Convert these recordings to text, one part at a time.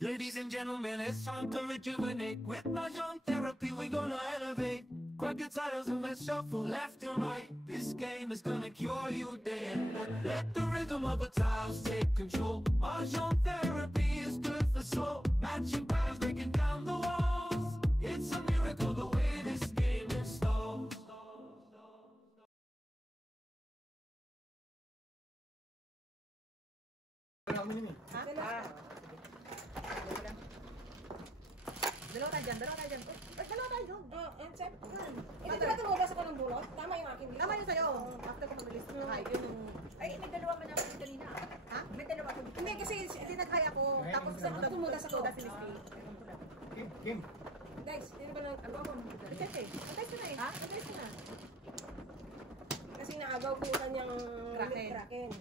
Ladies and gentlemen, it's time to rejuvenate. With Mahjong therapy, we're gonna elevate. Grab your titles and let's shuffle left and right. This game is gonna cure you day and night. Let the rhythm of the tiles take control. Mahjong therapy is good for soul. Matching patterns, breaking down the walls. It's a miracle the way this game installs. Dalawa tayo dyan, dalawa tayo dyan. Dalawa tayo dyan. And check. Hindi ba tumubas ako ng bulot? Tama yung akin dito. Tama yun sa'yo. After ko mag-release ng high, yun yung... Ay, may dalawa pa na ako dito kanina. Ha? May dalawa ako dito. Hindi kasi nag-high ako. Tapos tumudas ako. Tumudas si Misty. Kim. guys, yun ba lang agaw ko? Check eh. Patay na eh. Ha? Patay na. Kasi naagaw ko yung kanyang kraken.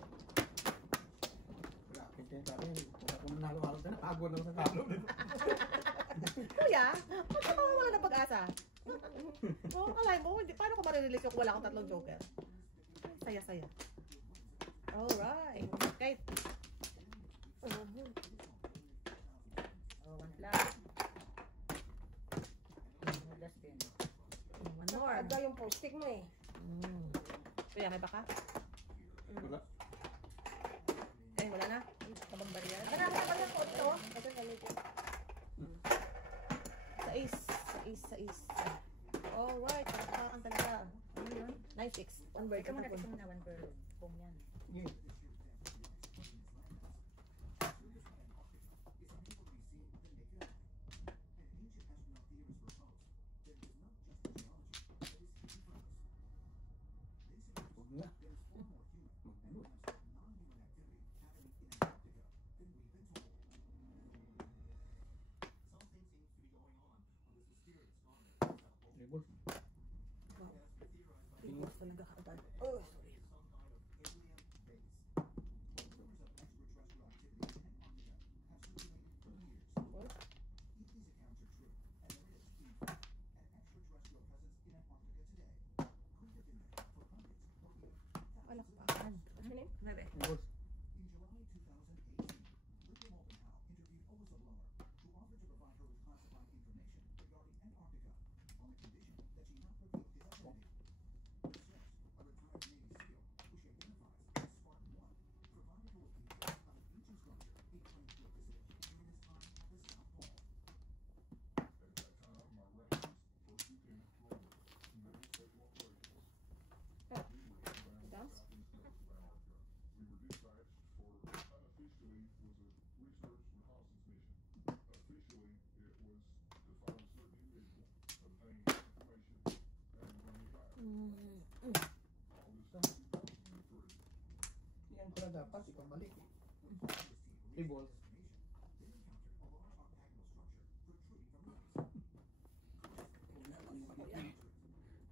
Kung manalo-halo tayo, pagod na sa talo. Kuya, huwag ka mawawala ng pag-asa. Oo, kalay mo, paano ko marirelease yung wala akong tatlong joker? Saya-saya. Alright. Okay. Oh, one flag. One more. Agaw yung post-stick mo eh. Kuya, may baka? Wala. Eh, wala na. Tabang barya. Ano na po ito? Ito na nito. Sais. Alright, nakakakan talaga. Ano yun? 9-6. One bird. Ikaw muna, one bird. Boom yan. Yeah. Tribal. Tribal talaga kaagad. Oh, sorry. Palakpakan. Ano yun? Nabe. Tribal. Yan pala dapat, ikaw mali. Tribal.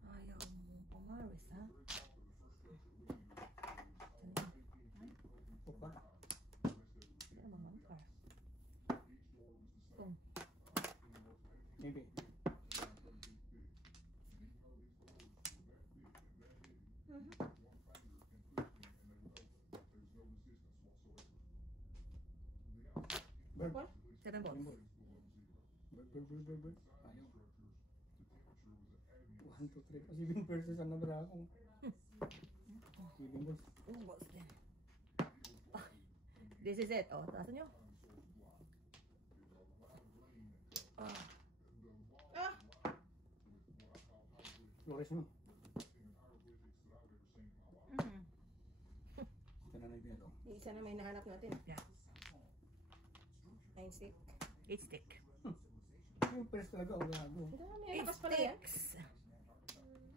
Ayaw mo pumaris, ha? Pupa. Ano naman ka? Boom. Maybe. Bird. 7 balls. Bird. Ayaw. 1, 2, 3. Kasi yung versus ang nabara akong. Giving balls. Balls din. This is it. Oh, taasan nyo. Flores mo. Ito na ito. Yung isa na may nahanap natin. Yeah. 9 stick. 8 stick. Yung press talaga ang gago. May lakas pala yan.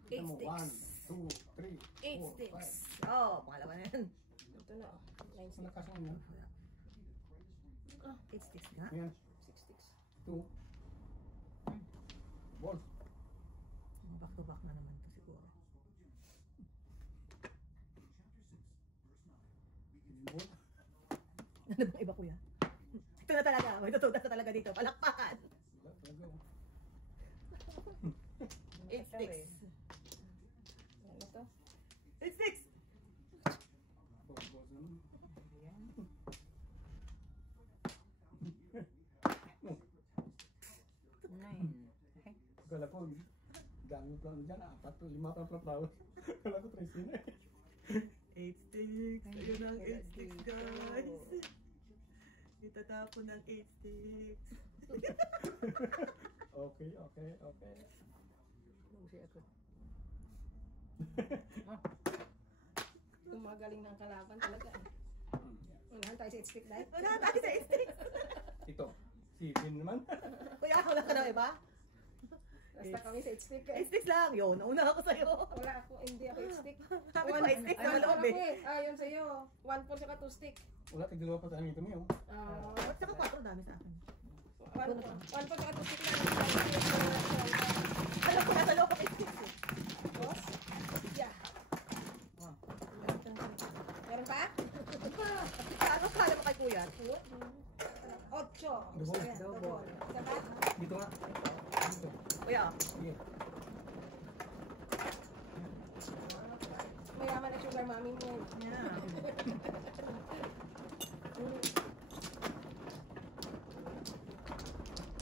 8 1, sticks. 2, 3, 8 4, sticks. Oh, pangalawa na yan. Ito na. 9 5. stick. Malakas ang yan. 8 sticks nga. Ayan. 6 sticks. 2. Balls. Back to back na naman to siguro. Ball. Ano bang iba kuya? Ito na talaga. May tutudas na talaga dito. Palakpakan. Wala talaga. 8 sticks. Ano to? 8 sticks! Balls naman. Akala ko, dami plano dyan. 4 o 5 pa flowers. Akala ko 13 na eh. 8 sticks. Ayun ang 8 sticks, guys. Itatapon ng 8 sticks. Okay, okay, okay. Mabusi ako. Gumagaling ng kalaban talaga. Unahan tayo sa stick light. Wala tayo sa 8 sticks. Ito, sipin naman. Kuya, wala ka na iba? Basta kami sa stick. 8 sticks lang. Yun, nauna ako sa'yo. Wala ako, hindi ako stick. Sabi ko 8 sticks Ay, na loob eh. yun sa'yo. 1 po saka 2 stick. Wala, tigdalawa pa tayo nito mo. Ba't saka 4 dami sa akin? 1 po saka 2 stick lang. Alam ko nasa loob 8 sticks eh. Boss? Yeah. Meron pa? Ano kala mo kay kuya? 8. Double. Isa pa? Dito nga. Dito. Kuya, Sige. Mayaman na sugar mami mo. yeah.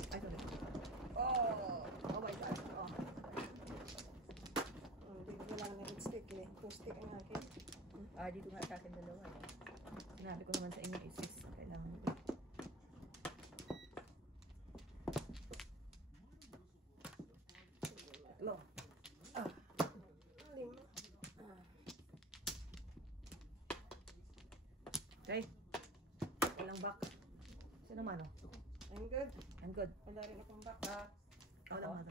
Ay, sorry. Oh my God. Oh. Hindi ko lang ng stick eh. 2 stick ang akin. Dito nga sa akin dalawa. Sinabi ko naman sa inyo, 8 sticks. Kailangan ko. Lo. Lima. Okay. Walang back. Sino man, oh? I'm good. I'm good. Wala rin akong back. Wala man.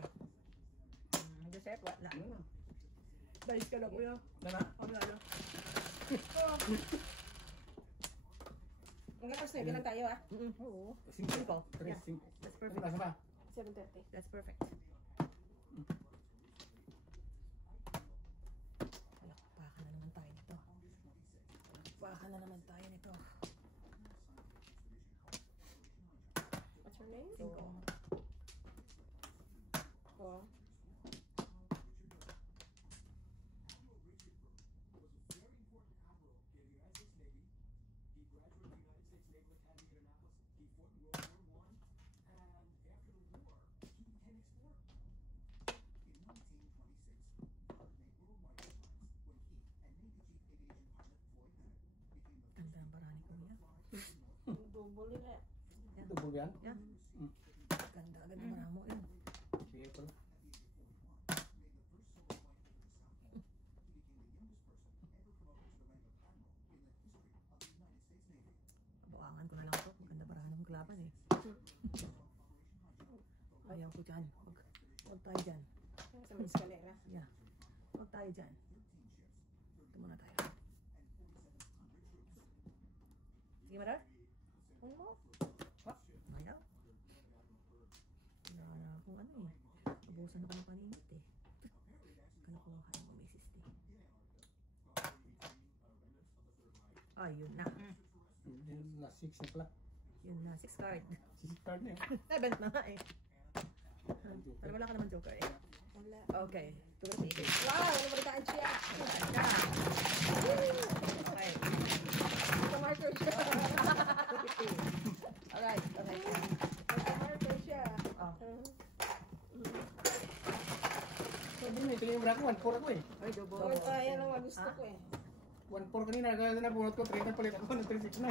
Joseph, wala. Dice ka na, kuya. Tama? Wala na. Hanggang tapos na, bilang tayo ah. Oo. 5. Simple. 3, Yeah. 5. That's perfect. Nasa pa? 7:30. That's perfect. Baka na naman tayo nito. Baka na naman tayo nito. What's your name? Cinco. Oh. Ganda ang barani ko niya. Double yun eh. Double yan? Yeah. Mm. Ganda agad ang baramo. Yun. Sige pala. Buangan ko na lang ito. Maganda barano ng kalaban eh. Ayaw ko dyan. Huwag tayo dyan. Sa may eskalera. Yeah. Huwag tayo dyan. Ito muna tayo. Sige, Madar? Ano mo? Wap. Ayaw. Wala akong ano eh. Abusan ako ng paninit eh. Kalokohan mo, may sisti. Ay, yun na. Last 6 na pala. Yun na, 6 card. 6 card na yun. 7 na nga eh. Pero wala ka naman joker eh. Wala. Okay. Tulad sa ikot. Wow! Nabalitaan siya. Okay. Nakamarker siya. Alright. Okay. Nakamarker siya. Oh. Sabi mo, ito yung bra ko. 1-4 ako eh. Ay, double. Yan ang gusto ko eh. 1-4 kanina. Kaya nabunot ko. 3 na palit ako. Ng 3-6 na.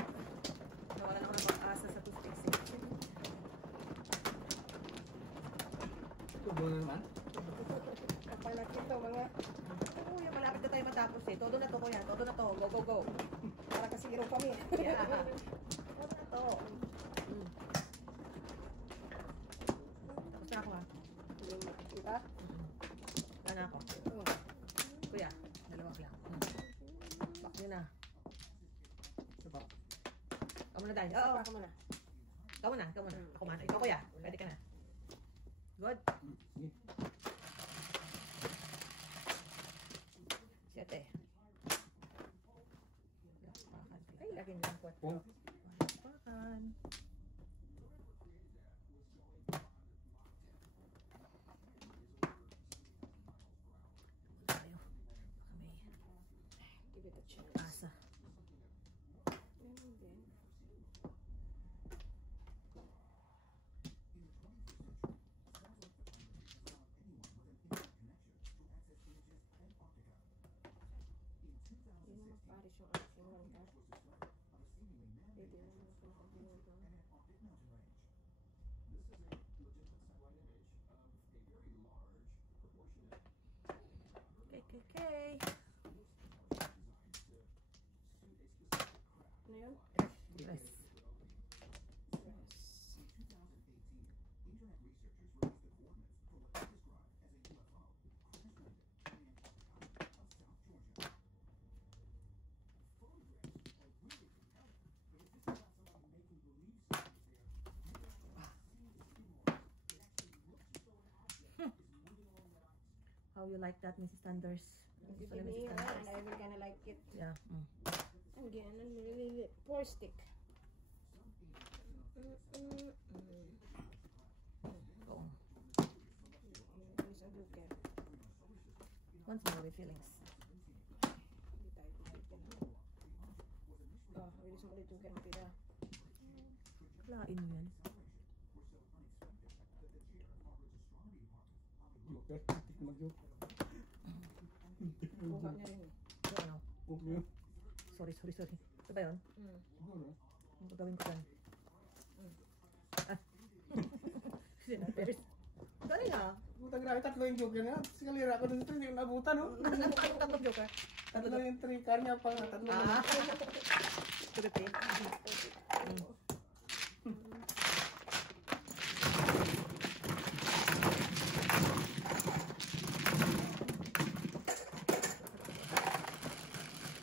Nawalan ako ng pag-asa sa toothpicks eh. Double na naman. Kapalat ito mga Kuya, malapit na tayo matapos eh. Todo na to, kuya. Todo na to. Go, go, go. para kasi hero kami. Yeah. Todo na to. Tapos na ako ha. Diba? Wala na ako. Kuya, dalawa lang. Back nyo na. Isa pa. Ikaw muna tayo. Oo. Sapa ka muna. Ikaw muna. Ikaw muna. Ako muna. Ikaw kuya. Pwede ka na. Good. Sige. 7. Ay, laging lang po. Pong. Pakan. Tayo. Baka may Give it a chance. asa. Meron din. how you like that, Mrs. Thunders. Give Sorry, me Mrs. one, Thunders. I will gonna like it. Yeah. Again, really, four stick. Go. There's a joker. Once more refillings. Hindi tayo pipilitin. Bilis mo ulit joker matira. Lain mo yan. Joker, tik mag-joker. Buka niya rin eh. So, ano? Okay. Sorry. Ito ba yun? Siguro. Ang gagawin ko dyan? Sinapers. Galing ah. Puta, grabe, tatlo yung joker niya. Sikalira ko dito, hindi ko nabutan, no? Tatlong joker. Tatlo yung tricard niya pa, tatlo. Turipin.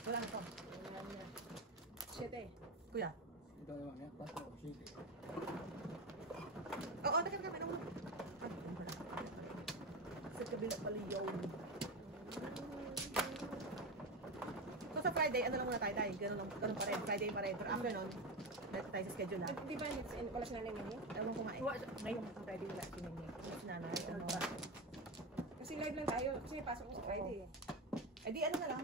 Wala na to. Shit eh. Kuya. Ito naman niya, pasok, shit. Oo, teka. Sa kabila pala yun. So sa Friday, ano lang muna tayo dahil ganun pa rin. Friday pa rin. Pero after nun, let's tayo sa schedule na. Di ba wala si nanay niya? Ewan ko nga eh. Ngayon, ang Friday wala si Nene. Si Nanay, ano ba? Kasi live lang tayo. Kasi may pasok ko sa Friday eh. Eh di ano na lang.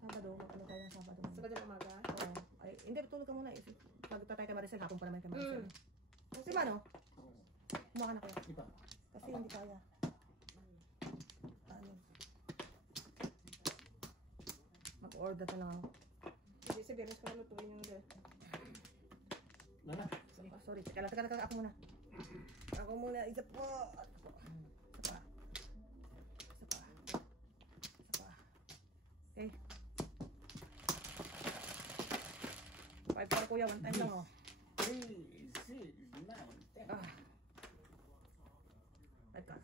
Sabado, ano tayo ng Sabado. Sabado ng umaga. Oo. Ay, hindi, tulog ka muna. Pagtatay ka Maricel, hapon pa naman ka Maricel. Kasi ba no? Kumakan na kayo. Iba. Kasi hindi kaya. Ano? Mag-order na lang ako. Hindi si Venus pa lutuin yung girl. Nana. Sorry, teka lang. Ako muna. Ako muna. Isa po. Isa pa. Okay. 5 para kuya. One time lang oh. 3, 6, 9, 10. Ah. 5 ka.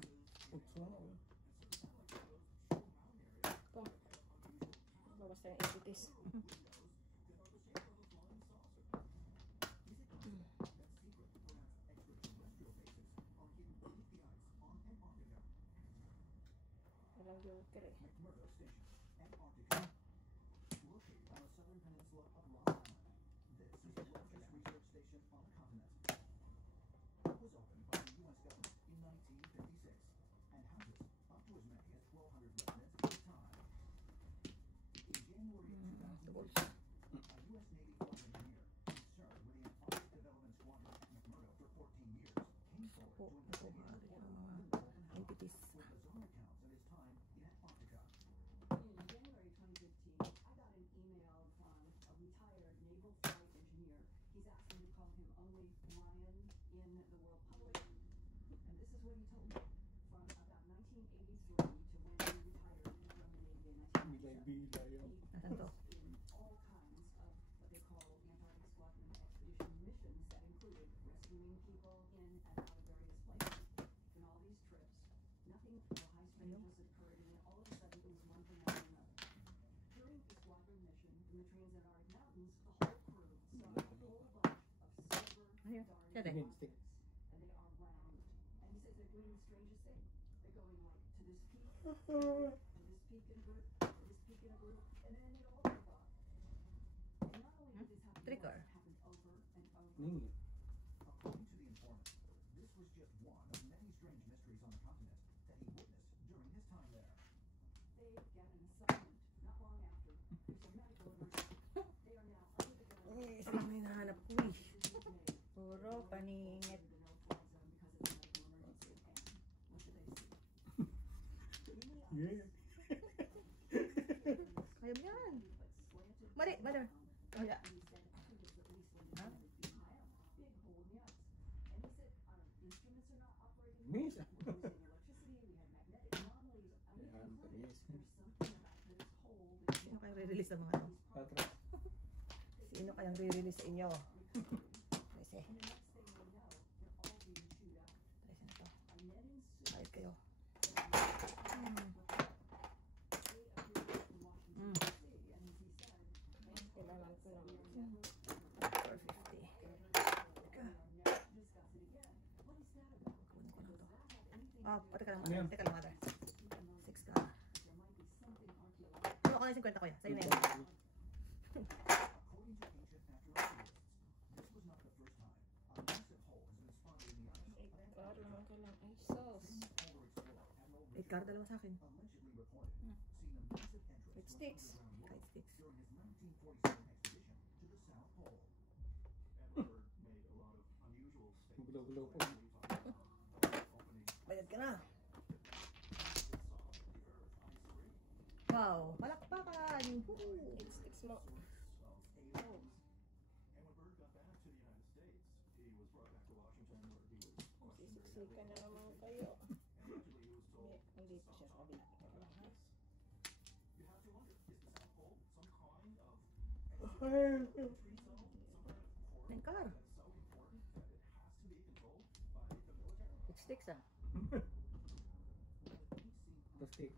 Utso na, oh. Ito. Bawas tayo yung entities. Walang joker eh. Po, ito ang mga entities. January 2015, I got an email from a retired naval flight engineer. He's asking me to call him only Ryan in the world public. And this is what he told me. From about 1983 to when he retired from the Navy in 1987, Bilay yun. Nasaan to? in all kinds of what they call Antarctic Squadron expedition missions that included rescuing people in and out of various places. In all these trips, nothing or high strangeness occurred, and then all of a sudden it was one thing after another. During the squadron mission in the Transantarctic Mountains, the whole crew saw a whole bunch of silver Ayun. dark Siya din. Again, stick. and they are round. And he says they're doing the strangest thing. They're going like to this peak, and this peak in a group, and this peak in a group, and then it all took off. And not only did this happen, Trigger. it happened over and over. Ningi. According to the informant, this was just one of many strange mysteries on the continent that he witnessed during his time there. They get an assignment not long after. There's a medical emergency. They are now under the gun. Isa lang may nahanap ko eh. Decisions made. Puro paningit. The no-fly zone because it's a medical emergency. And what do they see? Yeah. Kaya mo yan. Mali, mother. Oh, yeah. Huh? Big hole in the ice. And he said, our instruments are not operating. Misa. We're losing electricity. We have magnetic anomalies. I mean, Yeah, clearly yes. there's something about this hole that Sino kayang re-release ng mga ano? Patras. Sino kayang re-release sa inyo? Kasi, and the next thing we know, they're all being chewed up. trace na to. A net in suit. Kahit kayo. They appeared in Washington, D.C. And as he said, Kailangan ko lang. 450. discuss it again. What is that about? Kunin ko lang to. Ah, teka lang, Ano yan? teka lang, mother. 50 ko yan. Sa'yo na yan. According to ancient archaeologists, this was not the first time a massive hole has been spotted in the ice. Karo naman ka lang. Ay, sos. Polar explorer Admiral 8 car, dalawa sa akin. allegedly reported seeing a massive entrance It sticks. Kahit sticks. during his 1947 expedition to the South Pole. Edward made a lot of unusual statements. Gulo-gulo po. Bayad ka na. Wow, palakpakan. Woohoo. 8 sticks mo. And when Byrd got back to the United States, he was brought back to Washington where he was questioned very Sisiksika na naman kayo. and allegedly he was told Nandito siya sa kabila. yes. You have to wonder, is the South Pole some kind of Nine car. so important that it has to be controlled by the military? It sticks ah. Plastic.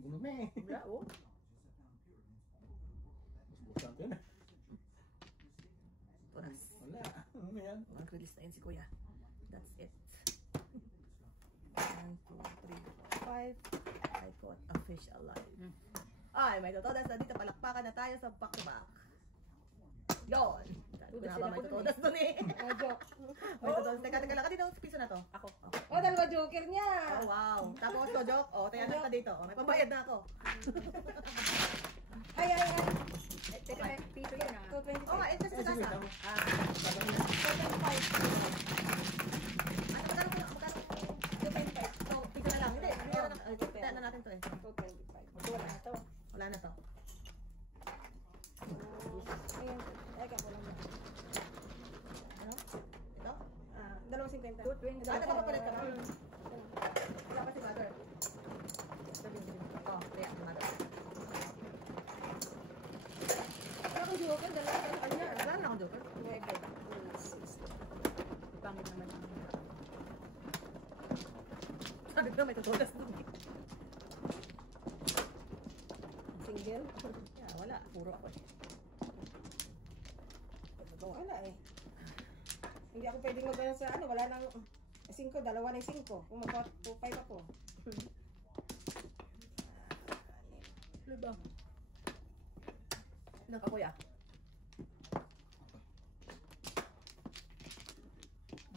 Gumame. Wala oh. Mas buksan ko na. Tunas. Wala. Ano yan? Mag-release na yun si Kuya. That's it. 1, 2, 3, 5. I caught a fish alive. Ay, may totodas na dito. Palakpakan na tayo sa back-to-back. Yun. Sabi ko na ba may totodas doon eh. Oh, joke. May totodas. Teka lang. Kanino piso na to? Ako. Oh, dalawa joker niya. Oh, wow. Tapos to, joke. Oh, tayo na dito. Oh, may pambayad na ako. Ay. Teka, piso yan ah. 225. Oh, ito sa Sige, kasa. tama. Magkano? So, piso na lang. Hindi, tayo na natin to eh. 225. Wala na to. Wala na to. Ayun. Ay, ka lang. Ano? Ito? 250. Nagpapapalit ka ba? Wala pa si mother. Oh, kaya si mother. Wala akong joker. Dalawa ka na kanya. Wala na akong joker. 9. Pangit naman. Sabi ko may tutulas dun eh. Single. Yeah, wala. Puro ako eh. Wala eh. Hindi ako pwedeng mag sa ano. Wala nang 5. Dalawa na 5. Kung mag-5 ako. Ano ba? Ano ka kuya?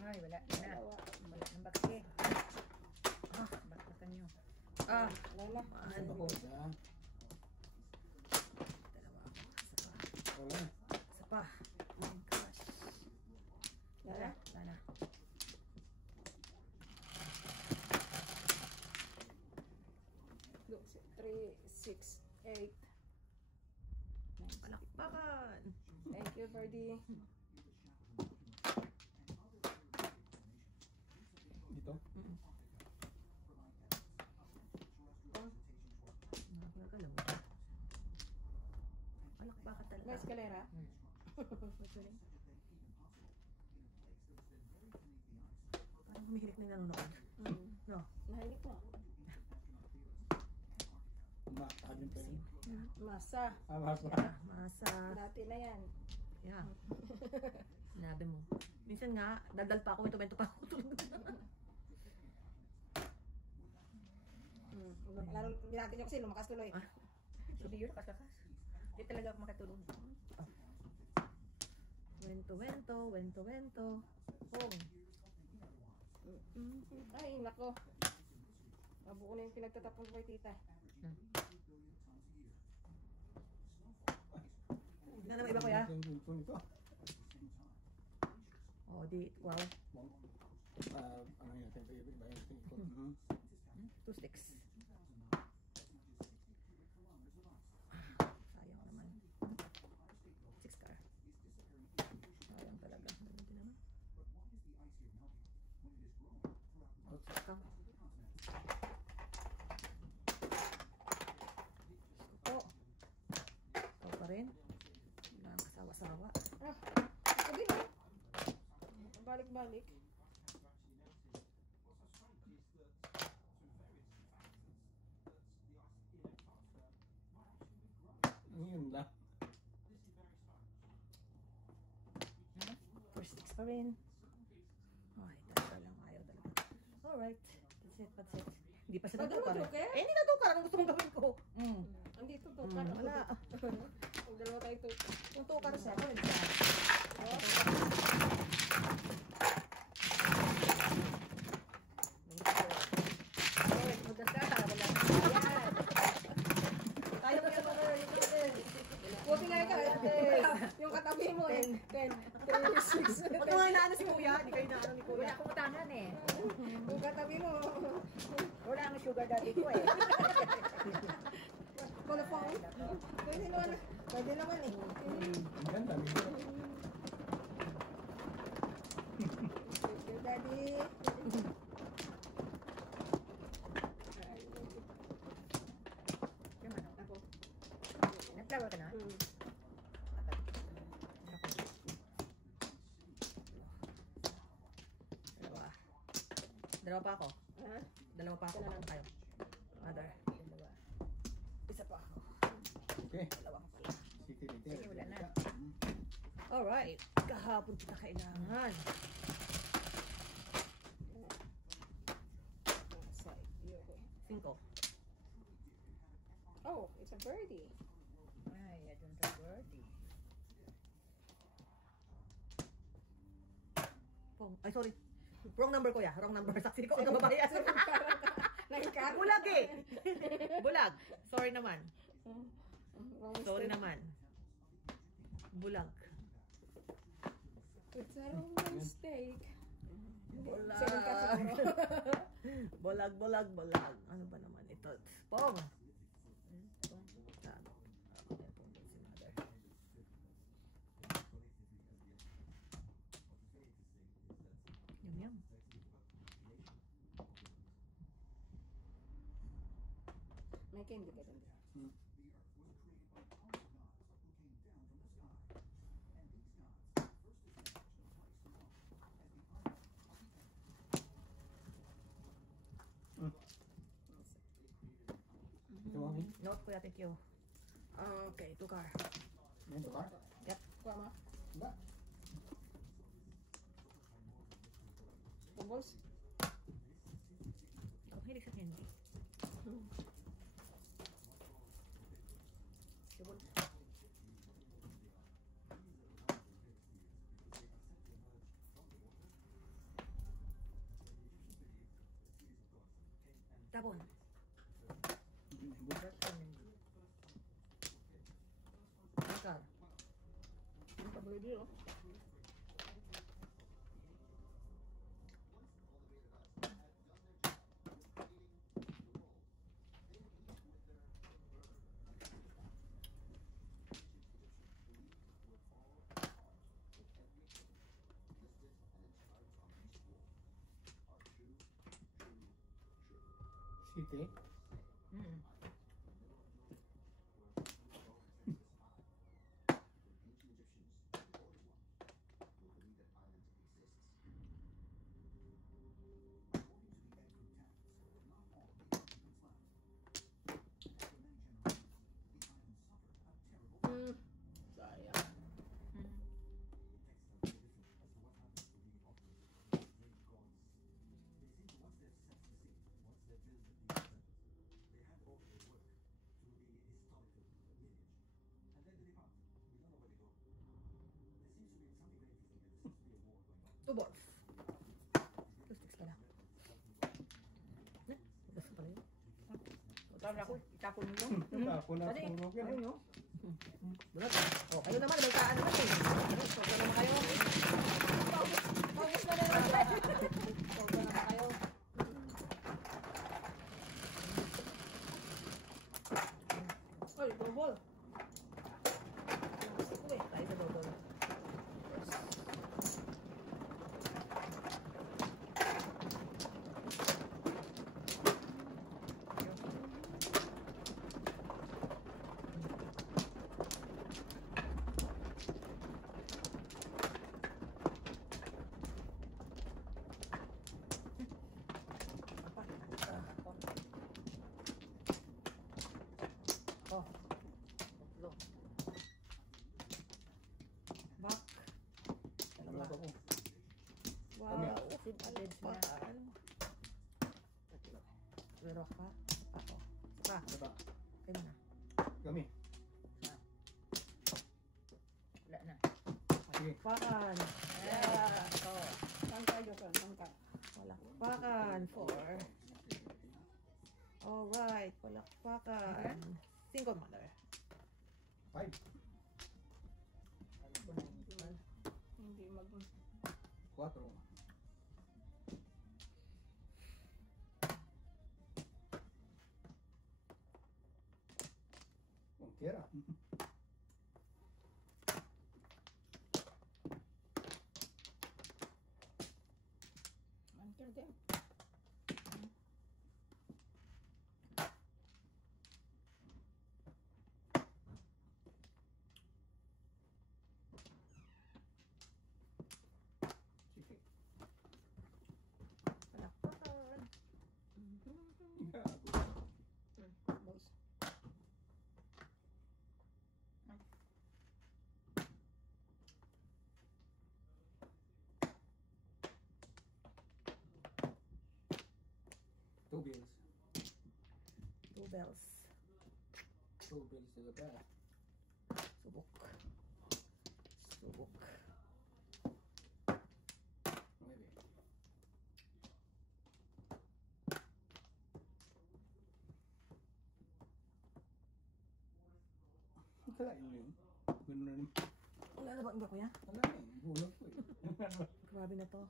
Ay, wala. Dalawa. Wala ng bakse. Ah, bakbakan nyo. Ah, Wala na. ano Ako. ko? Dalawa. Dalawa. Isa pa. Wala. Isa pa. Oh my gosh. Wala. Wala na. Look, 3, 6, 8. Palakpakan. Thank you for the... Dito. Nakakala mo. Palakpakan talaga. May eskalera? Parang humihilik na yung nanonood. No? Nahalik mo. Umakad yung pwede. Masa. Mas Yeah, masa. Dati na yan. Yeah. Sinabi mo. Minsan nga, daldal pa ako, ito pa ako. Tulog na. Lalo, binati niyo kasi lumakas tuloy. Ah. Sabi yun, kasakas. Hindi talaga ako makatulog. Wento. Oh. Ay, nako. Mabuo na yung pinagtatapon ko kay tita. Ano naman iba ko ya? Ito. Oh, di, wow. Ano yun? Iba yung 2 sticks. Sayang naman. 6 car. Sayang talaga. Ganun din naman. Ikaw. Oh, Ikaw pa rin. Wala ang kasawa-sawa. ito din eh. Balik-balik. Yun lang. 4 sticks pa rin. Ay, talaga lang. Ayaw talaga. Alright. That's it. Hindi pa siya Pwede mo natukar. joker? Eh, hindi natukar. Anong gusto mong gawin ko? Andito to, kano? Wala. Kung dalawa tayo to. Kung tukar siya, pwede. Okay, magkakata. Wala. Ayan. Tayo mo yan, mother. Ito natin. Buti nga ka. Yung katabi mo eh. 10, 6. Huwag nga inaano si kuya. Hindi kayo inaano ni kuya. Wala akong utangan eh. Yung katabi mo. Wala akong sugar daddy ko eh. Wala pa. Pwede naman. Pwede naman eh. Ang ganda. Your daddy. Yung ano? Ako. Nag-flower ka na? Dalawa. Dalawa pa ako. Ha? Dalawa pa ako. Dalawa. Bakit tayo? Mother. Dalawa. Isa pa ako. Okay. Dalawa pa pala. City Retail. Sige, wala na. Alright. Kahapon kita kailangan. Side. Okay. 5. Oh, it's a birdie. Ay, I don't have birdie. Ay, sorry. Wrong number ko ya. Wrong number. Saksi ko ang kababayan. Nagkaro. Bulag eh. Bulag. Sorry naman. Wrong Sorry mistake. naman. Bulag. It's a wrong mistake. Bulag. Seven ka siguro. Bulag, bulag, bulag. Ano ba naman ito? Pong. Yum, yum. May candy ka dun. Ito mo, Min? Note ko ya, thank you. Okay, tukar. Yan, ito ka? Kuha mo. Ba? Bubbles. Ako hilig sa candy. Sibol. Tapon. Tukar. Birdie oh. City. Sayang. Two balls. Two sticks pala. Basta pala yun. Tawag ako, itapon mo. Tapon na Dali. turok yan. Ayun, no? Bulat. Oh, kayo naman, may kaan naman eh. Ano, sobra naman kayo. Paubos na naman. Paubos na kayo. Oy, double. Gusto ko eh. Tayo sa double. Oh. Tatlo. Back. Dalawa Dalawa. ko. Wow. Sip-alid pa. Pero ka. Ako. Saka. Diba? Kayo na. Kami. Wala na. Sige. Pakan. Yeah. Oh. Tangka, Joker, tangka. Palakpakan. 4. Alright. Palakpakan. Single mother. 5. Hindi mag... 4. Kung kira. Anchor din. Sige. Palakpakan. Gago. Boys. Two bills. 2 bells. 2 bills to the back. Subok. Subok. Maybe. Kalain mo yun. Ganun na rin. Wala na ba ba kuya? Wala na eh. Bulog ko eh. Grabe na to.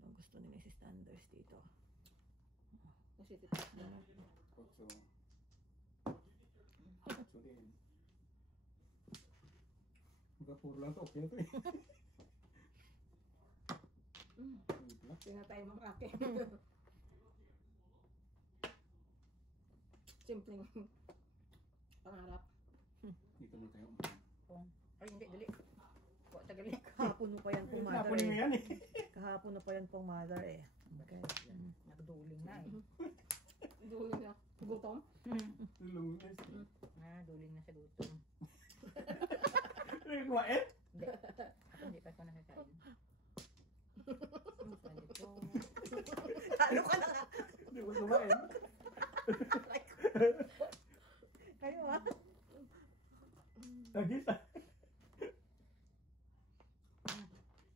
Ang gusto ni Mrs. Sanders dito. Kasi titas na. Kotso. Kotso din. Magkapuro lang to. Okay na to eh. Wait lang. Pinatay mo rake. Simpleng pangarap. Dito mo tayo. Ay, hindi, dali. Huwag tagali. Kahapon mo pa yan pong mother Napunin mo eh. yan eh. Kahapon na pa yan pong mother eh. Okay. Nagduling na eh. Dulo na. Gutom. Lunes. Duling na sa gutom. Ay, kumain? Hindi. Ako hindi pa ako nakakain. Pwede po. Talo ka na nga. Hindi ko kumain. Kayo ha? Tagis ah.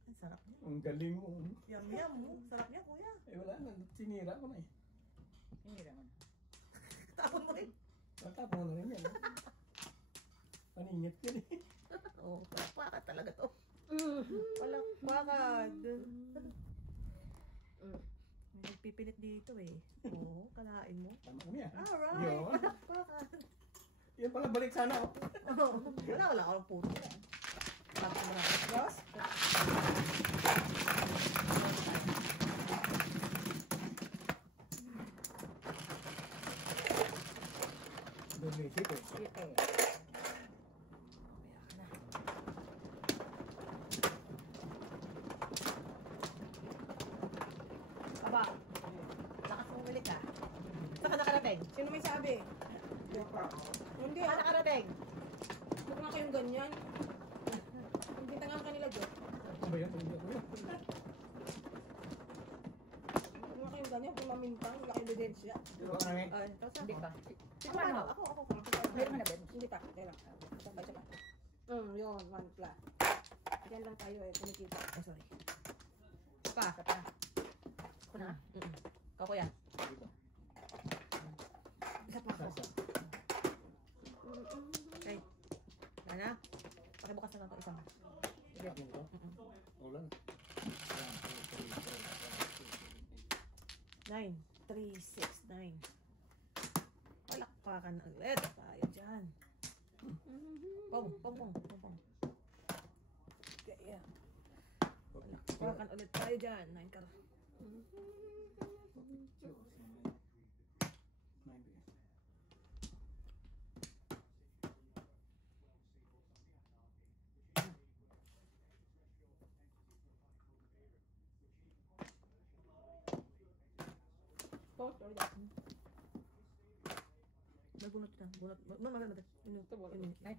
Ang sarap niya. Ang galing mo. Yum yum. Sarap niya kuya. Eh wala na. Sinira ko na eh. Hinira mo na. Tapon mo rin. Tatapon mo na rin yan. Paningit yan eh. Oo, palakpakan talaga to. Palakpakan. May nagpipilit dito eh. Oo, kalain mo. Tama kami ah. Alright, Yun. palakpakan. Yan pala balik sana oh. Wala akong puto. Tapos mo na. Boss? Bumisi ko. Sige. Kaya ka na. Aba, lakas mong ulit ah. Saan ka nakarating? Sino may sabi? Hindi Saan ah. nakarating? Huwag na kayong ganyan. Hindi tangang kanila, Jo. Ano ba yan? Ano ba yan? Huwag na kayong ganyan. Kung mamintang, wala kayong ebidensya. Dito ka namin. Ay, tapos Hindi ako. pa. Ako, ako. Meron ka na ba? Hindi pa. Kaya lang. Sabay-sabay. Yun. One plus. Yan lang tayo eh. Kumikita. Ay, sorry. Pa. Pa. Ako na. Kako yan. Dito. Isa pa ako. Sasa. Okay. Lana. Pakibukas na lang ito isang. Sige. Dito. Wala na. 9, 3, 6, 9. Palakpakan ulit tayo dyan. Pong, pong, pong, pong, pong. Kaya. Palakpakan ulit tayo dyan. 9 ka. Oh, sorry. May bunot na. Bunot. Maganda. Ito, bunot. Ay.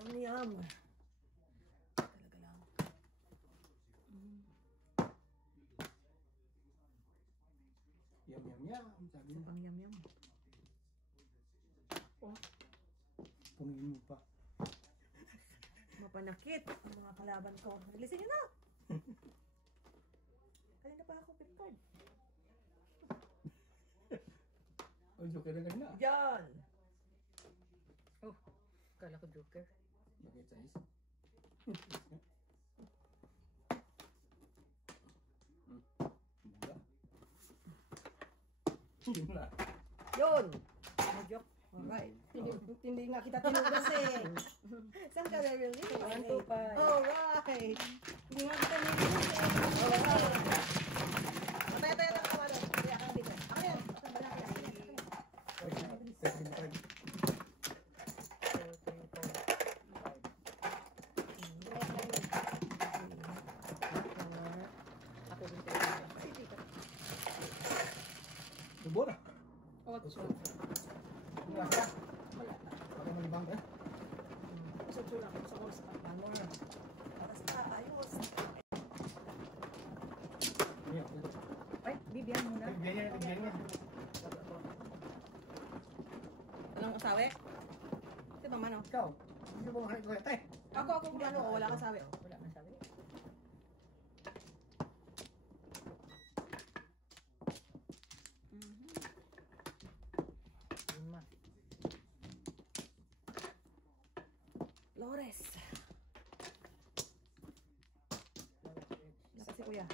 Yum, yum. Talaga lang. Yum, yum, yum. Sabi mo. Ang yum, yum. Pungin mo pa. Mapanakit ang mga kalaban ko. Releasin niyo na! Kanina pa ako prepared. Oh, joker na ganda. Yan! Oh, kala ko joker. Bakit size? Buga. Yun na. Yun! Magyok. Alright. Hindi nga kita tinugas eh. Saan ka na-release? 1, 2, 5. Alright! Hindi nga kita tinugas eh. Tayo ng kawan. Kaya kang dito. Ako yan. Saan ba lang? Second card. 2, 3, 4. Ako din tayo. Tubo na. 8. Basta. Baka malibang ka. Susula ko sa oras pa. Basta, ayos. Ayan. Ay, bibigyan muna. Bigyan niya. Anong asawi? Ito ba man, oh? Ikaw. Hindi mo mahanap ko ito eh. Ako, hindi ano, wala kang sabi, oh. Wala man sabi. Lima. Flores. Nasa si kuya.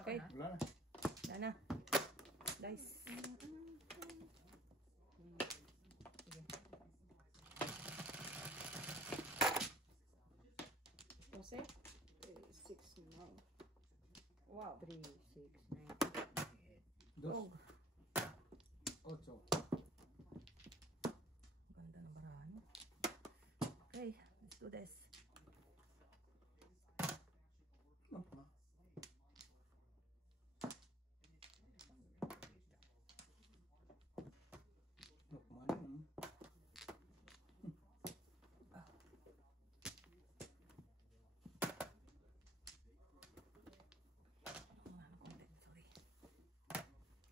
Okay, Wala na. wala na. Dice. Kasi? 6, 9. Wow. 3, 6, 9. Dos. Ocho. Ganda ng barahan mo. Okay, let's do this. Ano pa? Ano pa man?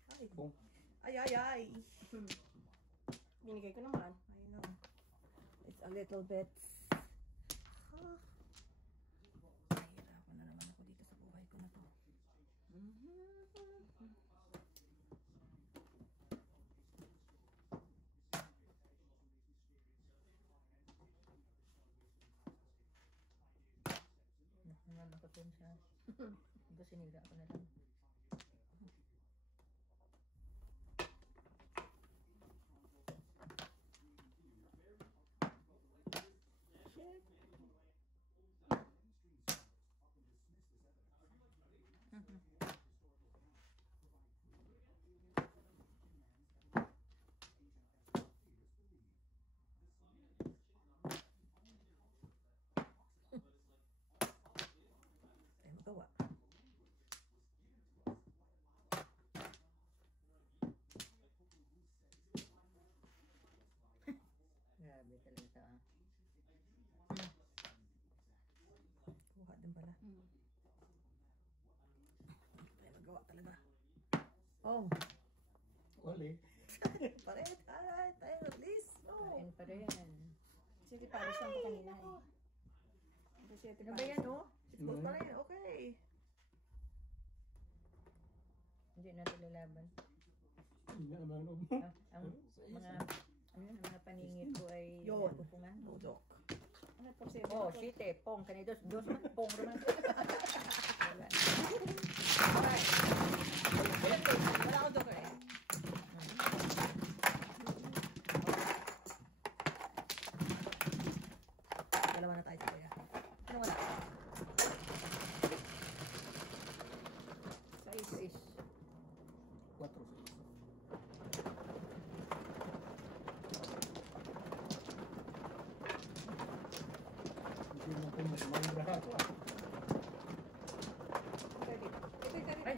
Sorry. Bong. Ay, ay, ay. Binigay ko naman. I know. It's a little bit. Nahihirapan na naman ako dito sa buhay ko na to. Naman ako dun siya. Ito sinira ko na lang. Ay, magawa. Grabe talaga ah. Kuha din pala. Ay, magawa talaga. Oh, Uli. paret. Alright, tayo release. Oh. Kain pa rin. Sige, pares lang ko kanina eh. Kasi Ano ba yan, oh? Sipos pa rin. Okay. Hindi na ito lalaban. Hindi na naman loob mo. Ah, ang mga mga paningit ko ay Yun. napupungan. Dudok. ano po siya? Oh, site, pong, kanidos, dos man, pong naman. Wala. Alright. Ilan days? Wala akong joker eh. Dalawa na tayo sa kuya. Ano wala? Sa is. Is. 4. Hindi mo ko masamang braso ah. Ito, ito, ito. Ay.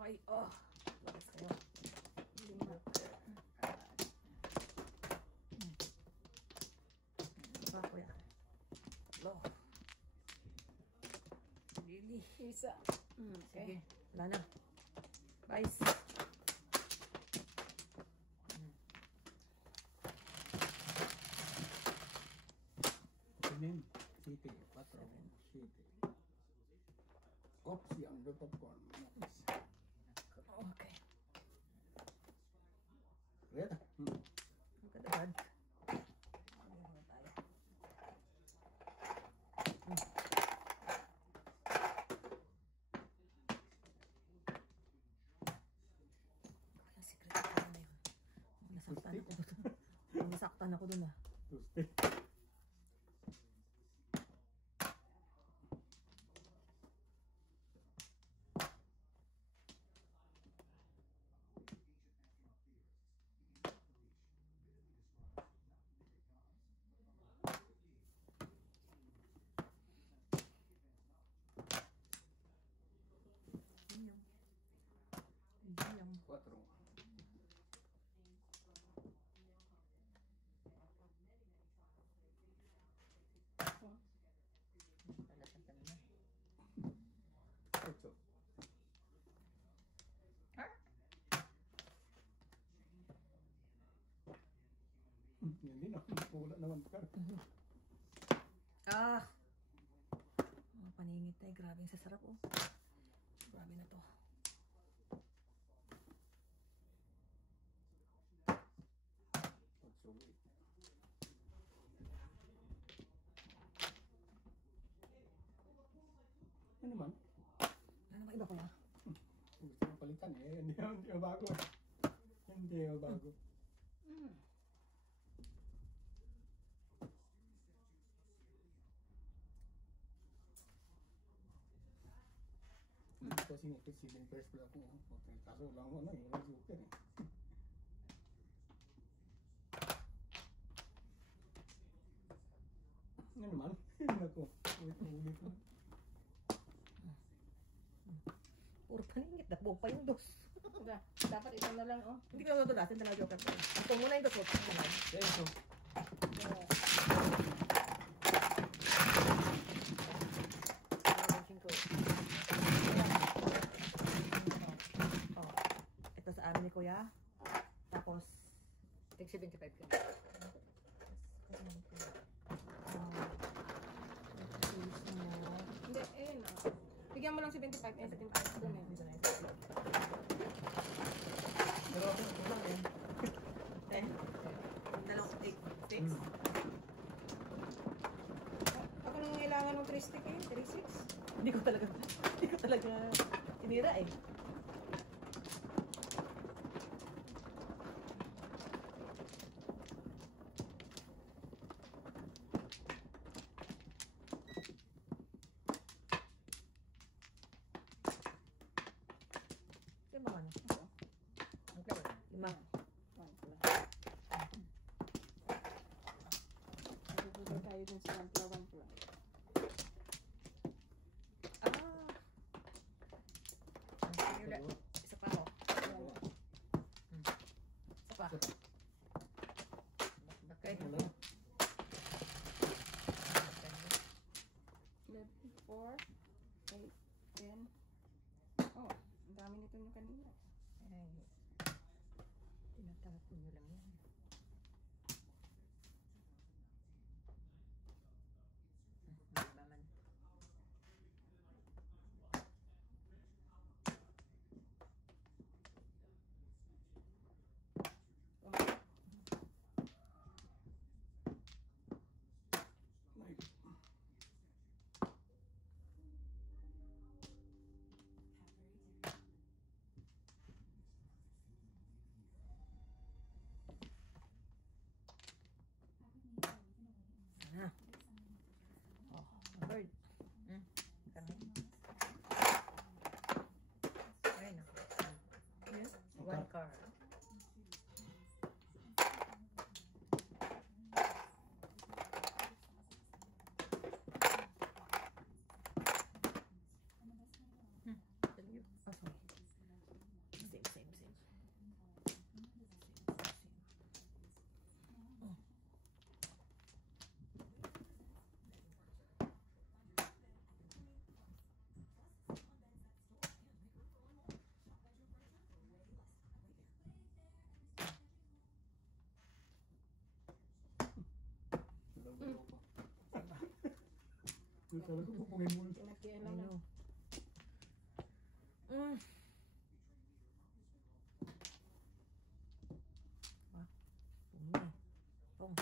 Okay. Oh. Lakas kayo. Ba, kuya. Lo. Lili. Isa. Sige. Wala na. Guys. Seven, siete, cuatro, siete. Opción de popcorn. Okay. Reta. Magkadagad. Ang secret ko na yun. Nasaktan ako doon. Nasaktan ako doon ah. Tuesday. Cuatro. Ocho. Hindi na. Wala naman ka. Ah! Mga paningit na eh. Grabe yung sasarap oh. Grabe na to. Ocho. Ano naman? Ano ba iba ko na? Gusto mo palitan eh. Hindi mo bago. Hindi mo bago. Hindi kasi ngipit si first pala ko. Kaso lang mo na eh. Walang super eh. Ano naman? Naku. Ulit na. Puro paningit. Dakbo pa yung dos. Dapat ito na lang, oh. Hindi ka magdadasin na joker pa. Ito muna yung dos. Ito muna. Eso. Oh. Ito sa amin ni Kuya. Tapos, Take 75 yun. Hindi, ayun, oh. Bigyan mo lang 75, 75 doon eh. Pero ako lang eh. 10. Dalawang 8. 6. Ako nang kailangan ng 3 stick eh, 3-6. Hindi ko talaga tinira eh. Yung mga ano? Lima. Nagugulay tayo dun sa 1 plus 1 plus. Isa pa ako. Isa pa. Okay. 4, 8, 10. Oh, ang dami nito yung kanina. Ay, tinatapon nyo lang yan. Malaman. Sabi ko, pupungin mo. Pinakialam I na. know. Mm. Ah, pumili. Pong.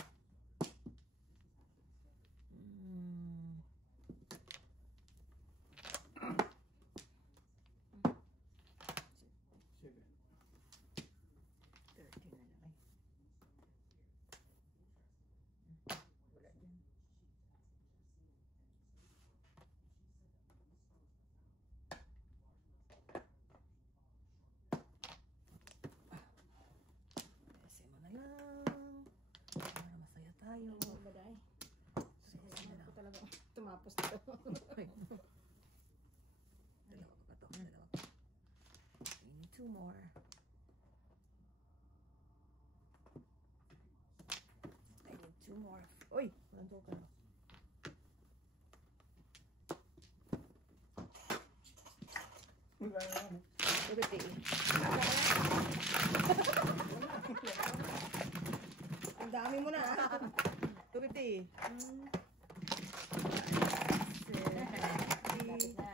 Mm. Sige. 30 na lang. Wala din. Kasi mo na lang. Para masaya tayo. Ano ba dahil? Kasi na Ako lang. talaga tumapos na to. Dalawa pa to. Dalawa pa. We need 2 more. I need 2 more. Uy! Walang token. Wala yan. 250. Ang dami mo na ah. 250. Lapit na.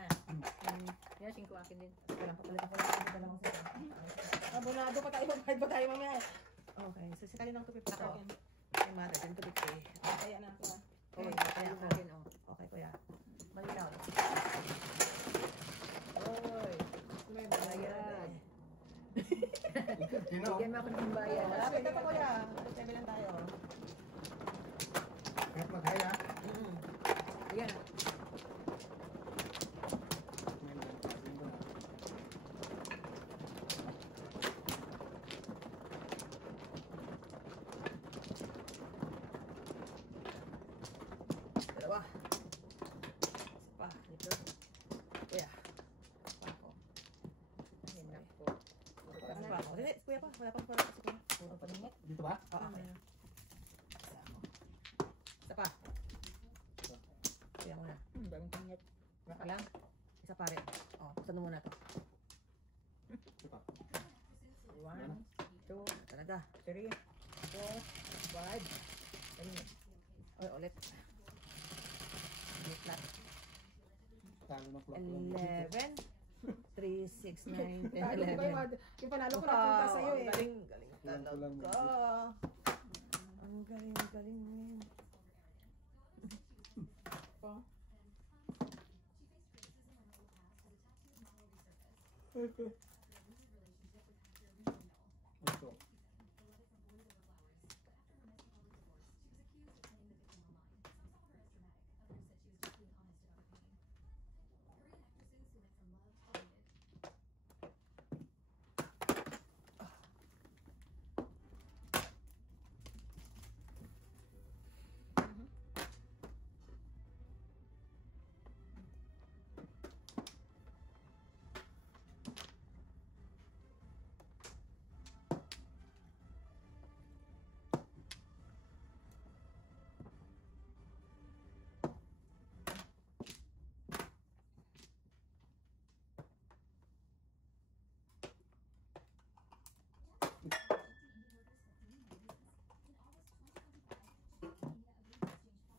Yan, 5 akin din. Abonado pa tayo. Kahit ba tayo mamaya. Okay, so si ng 250 ako. Akin. Ay, mother, din 250. Kaya na ako ah. Oh, kaya ako. Okay, kuya. Malinaw. Oy. May bayad. Sino? Bigyan mo ako ng bayad. Malapit na to, kuya. 7 lang tayo. Kahit mag-high ha? Ayan. Dalawa. Isa pa. Dito. Kuya. Pa ako. Ay, nako. Isa pa ako. Hindi, kuya pa. Wala pang parang kasi kuya. Puro paningit. Dito ba? Oo, okay. Isa ako. Isa pa. Kuya muna. Daming paningit. Wala ka lang. Isa pa rin. O, buksan mo muna to. Ito pa. 1, 2, Talaga. 3, 4, 5. Paningit. Oy, ulit. Ulit lang. Talo ng plot. 11. 3, 6, 9, 10, Talo ko ba 11. yung panalo ko napunta sa'yo eh. Galing, galing Kulang-kulang. talaga. Ang galing, galing mo yun. Oh. Ito.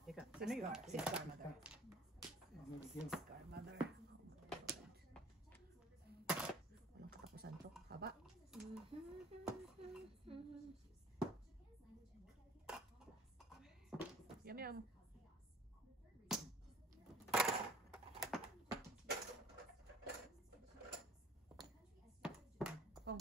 Teka, sino yun? Si Scar Mother. Nabigyan. Scar Mother. Walang katapusan to. Haba. Yum yum. Oh.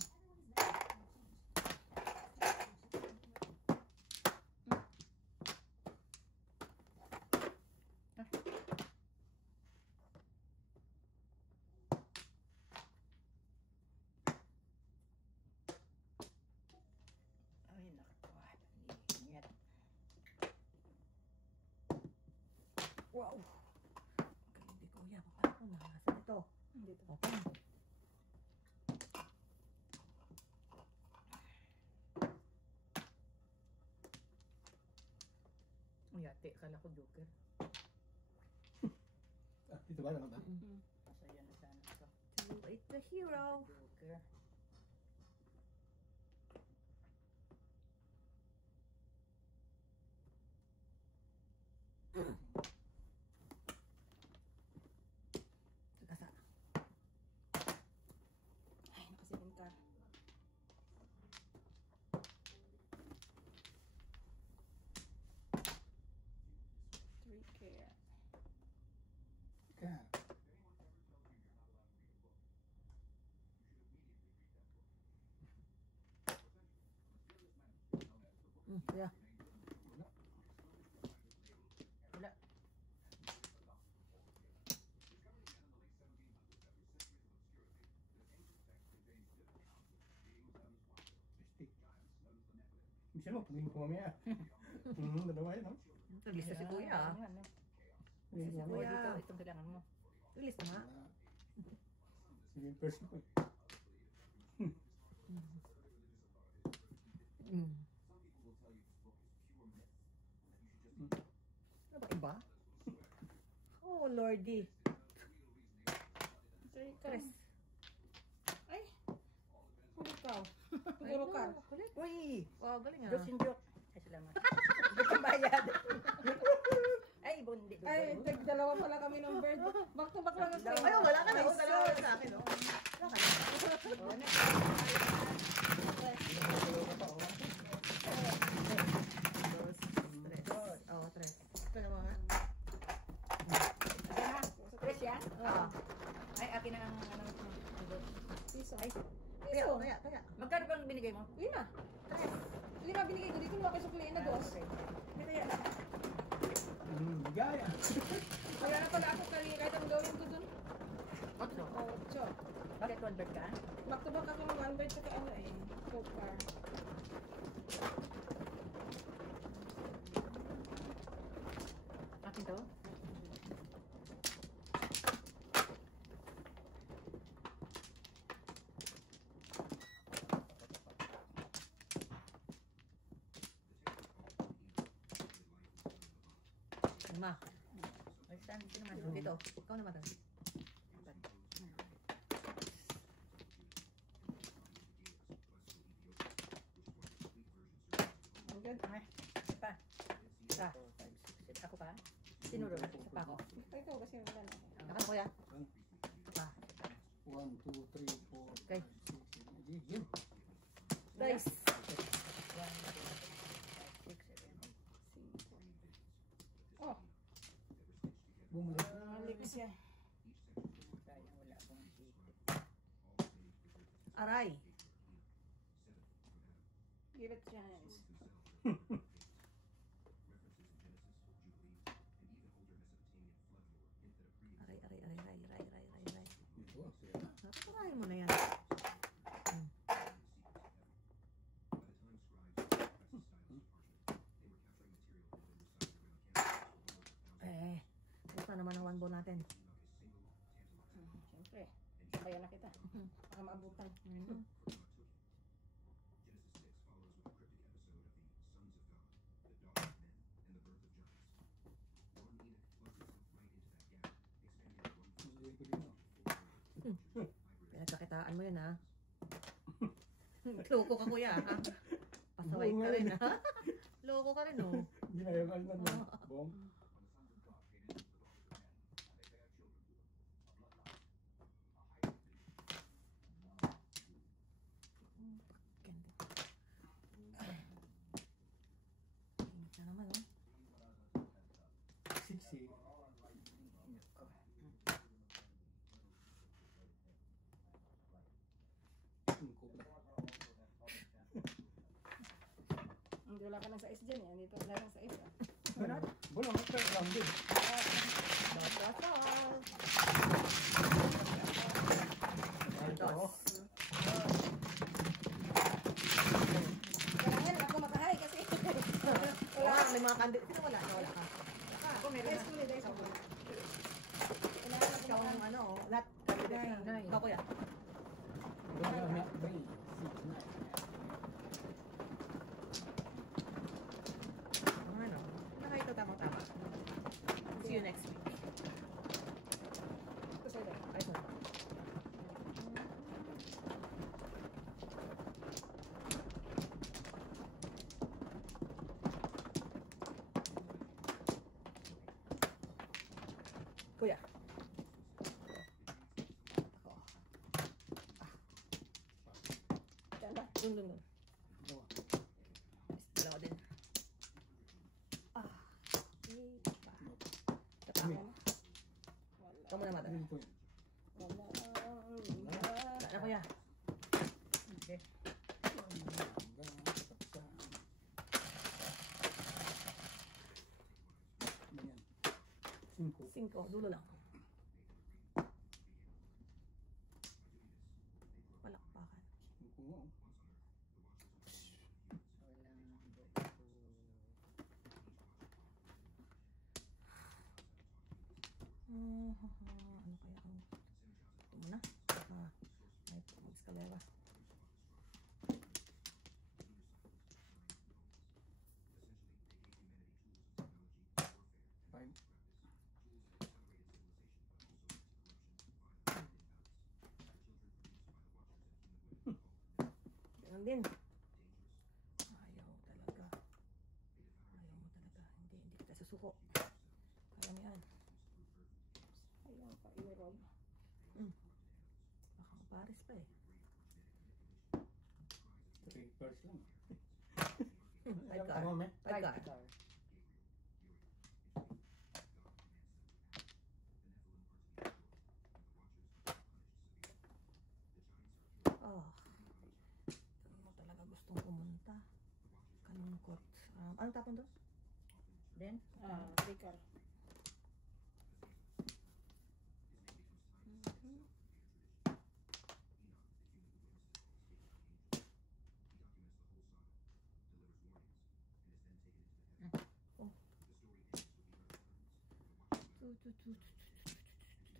Ay, nako. Ingat. Wow. Galing di kuya. Paano ko nakasan ito? Dito. Okay. Ay, ate. Akala ko joker. Ah, dito ba? Ano ba? Masaya na sana ito. To eat the hero. Joker. Kuya. Wala. Stick. Minsan mo, pagin ko mamaya. Dalawa yun, no? Release na si Kuya. Ano? Release na si Kuya. Dito, itong kailangan mo. Release na nga. Sige, first ko eh. Ano ba iba? Oh, Lordy. Tres. Ay! Huli ka. Siguro ka. Kulit. Uy! Wow, galing ah. Diyos yung joke. Ay, salamat. Diyos bayad. Ay, bundi. Ay, dalawa pala kami ng bird. Back to back lang ang tayo. Ayun, wala ka na. Oh, dalawa lang sa akin. Oh. Wala ka na. Tres. Oh, tres. Ito naman nga. Tres yan? Oo. Ay, akin na ang ano. Piso. Ay, Kaya, kaya, kaya. magkano bang binigay mo? 5. 5 binigay ko dito. Luwa kay sukliin na dos. Kaya, Gaya. Kaya na pala ako kanina kahit ang gawin ko dun. Otso. 8. Bakit 1 bird ka? Back to back ako ng 1 bird saka ano eh. So far. Akin to? Lima. Ay, saan? Sino naman? Dito. Ikaw naman. Ang good. Ay, pa. Isa. Ako pa? Sinuro. Isa pa ako. Ay, ikaw kasi wala na. Naka na, kuya. Pa. 1, 2, 3, 4, Okay. 5, 6, 7, 8. Yun. Dice. 1, 2, 6, 7. Oh, Bumalik. malik siya. Sayang, wala akong isip. Aray. Give it chance. Aray, aray, aray, aray, aray, aray, aray, aray. Ito, sira. Nakaparahin mo na yan. Eh, buta naman ang one ball natin. Siyempre. Sabayan na kita. Baka maabutan. Hindi ko din, no? Pinagkakitaan mo yun, ha? Loko ka, kuya, ha? Pasaway ka rin, ha? Loko ka rin, oh. Ginayang alman mo. Bong. Init na naman, oh. 60. Hindi wala ka ng sais dyan eh. Dito wala ng sais. Bulong, ito, rounded. Ito, oh. Kailangan ako makahay kasi. Wala, may mga kandi. Sino wala? Wala ka. Ako meron. Dahil school eh. Dahil school. Kailangan ako Ikaw ang ano, oh. Lahat. Nine. Ikaw, kuya. Bulong, na, 3, 6, 9. Ano? Nakita tama-tama. See you next week. Ito sa'yo. Ay, sorry. Kuya. Tanda. Dun. Dalawa. Dalawa din. Kami. Ikaw muna, mother. Green point. Wala na, kuya. Okay. Hanggang sa dulo lang. Palakpakan. Buko nga. Oh. Walang buko. Ano kaya ang... Ito muna. May escalera. Fine. Ganun din. Ayaw talaga. Ayaw mo talaga. Hindi kita susuko. Kaya mo yan. Ayun pa, i-roll. Baka maparis pa eh. 3 first lang. Five Tama, card. me? Five card. Oh. Hindi mo talaga gustong pumunta. Kalungkot. Anong tapon doon? Then? Trigger.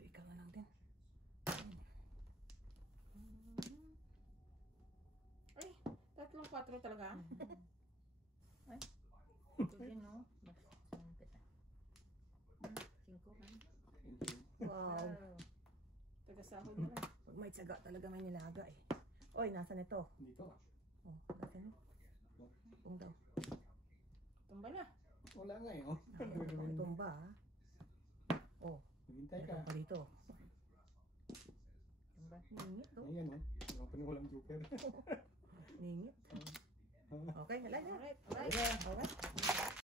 Ikaw na lang din. Ay, 3-4 talaga. Ito din, no? Mas sumpit ah. 5 ka. Wow. Taga-sahod na lang. Pag may tiyaga talaga may nilaga eh. Oy, nasa nito? Dito. Oh, nasa nito. Kung daw. Tumba na. Wala nga eh. Oh. Tumba ah. Oh, Maghintay ka. meron pa dito. Tumba. Ningit to. Ayan oh. Wala pa walang joker. Ningit. Okay, hala na. Alright, Alright. Alright.